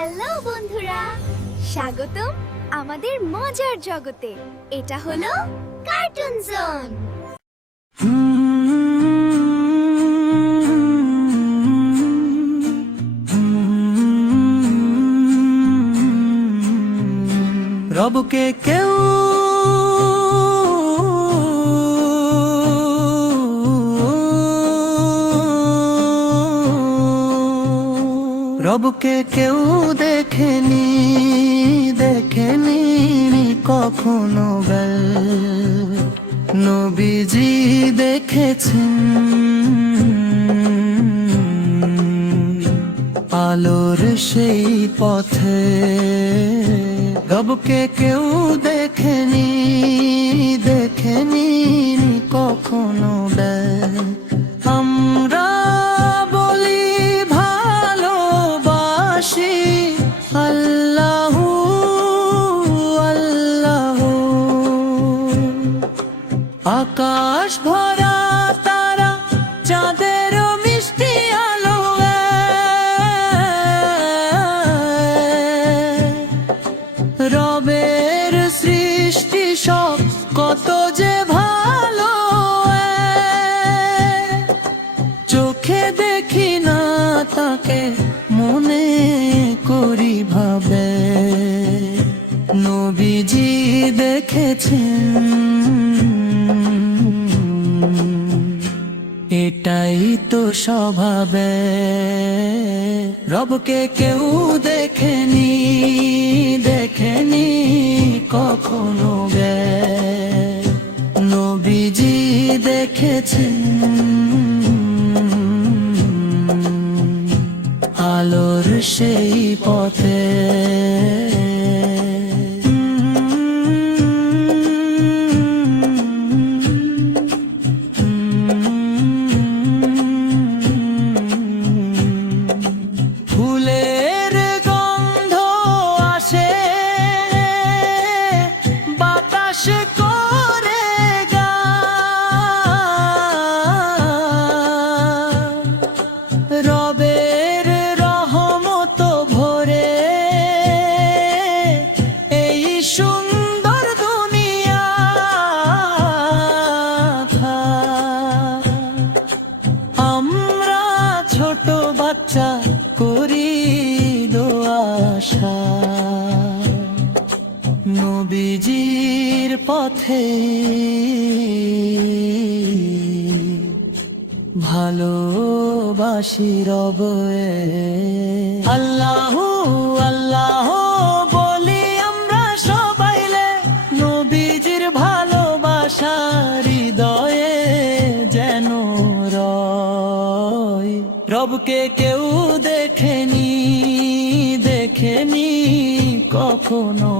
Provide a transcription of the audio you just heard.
Hello বন্ধুরা, স্বাগতম আমাদের মজার জগতে। এটা হলো কার্টুন জোন। রবকে কেউ রবকে কেউ দেখেনি কখনো নবীজি দেখেছেন আলোর সেই পথে। রবকে কেউ দেখেনি কখনো আমরা বলি ভালোবাসি আল্লাহু আল্লাহু। আকাশ ভরা তারা চাঁদের মিষ্টি আলো, রবের সৃষ্টি সব কত যে ভালো। চোখে দেখি না তাকে, মনে করি ভাবে নবীজি দেখেছেন। এটাই তো স্বভাবে। রবকে কেউ দেখেনি কখনো নবীজি দেখেছেন আলোর সেই পথে। ফুলের গন্ধ আসে বাতাস করে গান, রবের রহমত ভরে এই সুন্দর দুনিয়া। আমরা ছোট বাচ্চা করি দোয়াশা নবীজির পথে। ভালোবাসি রবে আল্লাহু আল্লাহু বলি আমরা সবাইলে। নবীজির ভালোবাসা হৃদয়ে যেন রয়। রবকে কেউ দেখেনি কখনো